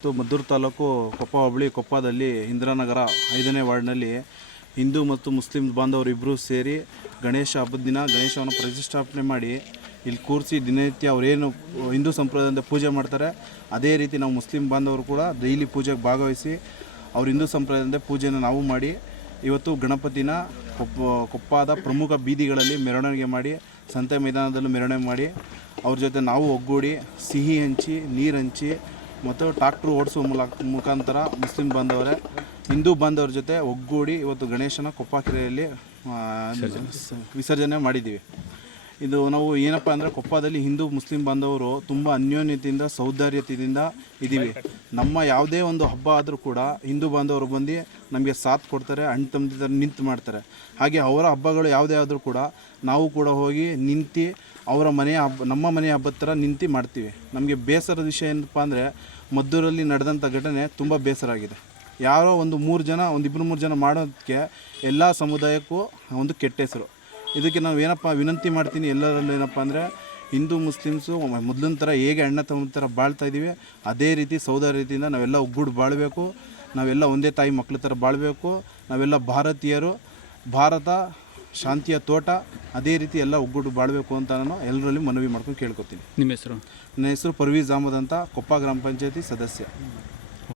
ಮತ್ತು ಮದ್ದೂರು ತಾಲೂಕು ಕೊಪ್ಪ ಹೋಬಳಿ ಕೊಪ್ಪದಲ್ಲಿ ಇಂದಿರಾನಗರ ಐದನೇ ವಾರ್ಡ್ನಲ್ಲಿ ಹಿಂದೂ ಮತ್ತು ಮುಸ್ಲಿಂ ಬಾಂಧವರು ಇಬ್ಬರು ಸೇರಿ ಗಣೇಶ ಹಬ್ಬದ ದಿನ ಗಣೇಶವನ್ನು ಪ್ರತಿಷ್ಠಾಪನೆ ಮಾಡಿ ಇಲ್ಲಿ ಕೂರಿಸಿ ದಿನನಿತ್ಯ ಅವರೇನು ಹಿಂದೂ ಸಂಪ್ರದಾಯದಿಂದ ಪೂಜೆ ಮಾಡ್ತಾರೆ. ಅದೇ ರೀತಿ ನಾವು ಮುಸ್ಲಿಂ ಬಾಂಧವರು ಕೂಡ ಡೈಲಿ ಪೂಜೆಗೆ ಭಾಗವಹಿಸಿ ಅವ್ರ ಹಿಂದೂ ಸಂಪ್ರದಾಯದಿಂದ ಪೂಜೆನ ನಾವು ಮಾಡಿ ಇವತ್ತು ಗಣಪತಿನ ಕೊಪ್ಪ ಕೊಪ್ಪದ ಪ್ರಮುಖ ಬೀದಿಗಳಲ್ಲಿ ಮೆರವಣಿಗೆ ಮಾಡಿ ಸಂತೆ ಮೈದಾನದಲ್ಲೂ ಮೆರವಣಿಗೆ ಮಾಡಿ ಅವ್ರ ಜೊತೆ ನಾವು ಒಗ್ಗೂಡಿ ಸಿಹಿ ಹಂಚಿ ನೀರು ಹಂಚಿ ಮತ್ತು ಟ್ರಾಕ್ಟ್ರು ಓಡಿಸುವ ಮೂಲಕ ಮುಖಾಂತರ ಮುಸ್ಲಿಂ ಬಾಂಧವರೇ ಹಿಂದೂ ಬಾಂಧವ್ರ ಜೊತೆ ಒಗ್ಗೂಡಿ ಇವತ್ತು ಗಣೇಶನ ಕೊಪ್ಪ ಕೆರೆಯಲ್ಲಿ ವಿಸರ್ಜನೆ ಮಾಡಿದ್ದೀವಿ. ಇದು ನಾವು ಏನಪ್ಪ ಅಂದರೆ ಕೊಪ್ಪದಲ್ಲಿ ಹಿಂದೂ, ಮುಸ್ಲಿಂ ಬಾಂಧವರು ತುಂಬ ಅನ್ಯೋನ್ಯತೆಯಿಂದ ಸೌಹಾರ್ದತೆಯಿಂದ ಇದ್ದೀವಿ ನಮ್ಮ ಯಾವುದೇ ಒಂದು ಹಬ್ಬ ಆದರೂ ಕೂಡ ಹಿಂದೂ ಬಾಂಧವರು ಬಂದು ನಮಗೆ ಸಾಥ್ ಕೊಡ್ತಾರೆ, ಅಣ್ಣ ತಮ್ಮದಿರ ನಿಂತು ಮಾಡ್ತಾರೆ. ಹಾಗೆ ಅವರ ಹಬ್ಬಗಳು ಯಾವುದೇ ಆದರೂ ಕೂಡ ನಾವು ಕೂಡ ಹೋಗಿ ನಿಂತು ಅವರ ಮನೆಯ ಹಬ್ಬ, ನಮ್ಮ ಮನೆಯ ಹಬ್ಬದ ಥರ ನಿಂತು ಮಾಡ್ತೀವಿ. ನಮಗೆ ಬೇಸರದ ವಿಷಯ ಏನಪ್ಪ ಅಂದರೆ ಮದ್ದೂರಲ್ಲಿ ನಡೆದಂಥ ಘಟನೆ ತುಂಬ ಬೇಸರ ಆಗಿದೆ. ಯಾರೋ ಒಂದು ಮೂರು ಜನ ಒಂದು ಇಬ್ಬರು ಮೂರು ಜನ ಮಾಡೋದಕ್ಕೆ ಎಲ್ಲ ಸಮುದಾಯಕ್ಕೂ ಒಂದು ಕೆಟ್ಟ ಹೆಸರು. ಇದಕ್ಕೆ ನಾವು ಏನಪ್ಪ ವಿನಂತಿ ಮಾಡ್ತೀನಿ ಎಲ್ಲರಲ್ಲೂ ಏನಪ್ಪ ಅಂದರೆ ಹಿಂದೂ ಮುಸ್ಲಿಮ್ಸು ಮೊದಲಿನ ಥರ ಹೇಗೆ ಅಣ್ಣ ತಮ್ಮ ಥರ ಬಾಳ್ತಾ ಇದ್ದೀವಿ ಅದೇ ರೀತಿ ಸೌದ ರೀತಿಯಿಂದ ನಾವೆಲ್ಲ ಒಗ್ಗೂಡು ಬಾಳಬೇಕು ನಾವೆಲ್ಲ ಒಂದೇ ತಾಯಿ ಮಕ್ಕಳ ಥರ ಬಾಳಬೇಕು ನಾವೆಲ್ಲ ಭಾರತೀಯರು ಭಾರತ ಶಾಂತಿಯ ತೋಟ ಅದೇ ರೀತಿ ಎಲ್ಲ ಒಗ್ಗೂಡು ಬಾಳಬೇಕು ಅಂತ ನಾನು ಎಲ್ಲರಲ್ಲಿ ಮನವಿ ಮಾಡ್ಕೊಂಡು ಕೇಳ್ಕೊತೀನಿ. ನಿಮ್ಮ ಹೆಸರು? ನನ್ನ ಹೆಸರು ಪರ್ವೀಜ್ ಅಹಮದ್ ಅಂತ ಕೊಪ್ಪ ಗ್ರಾಮ ಪಂಚಾಯತಿ ಸದಸ್ಯ.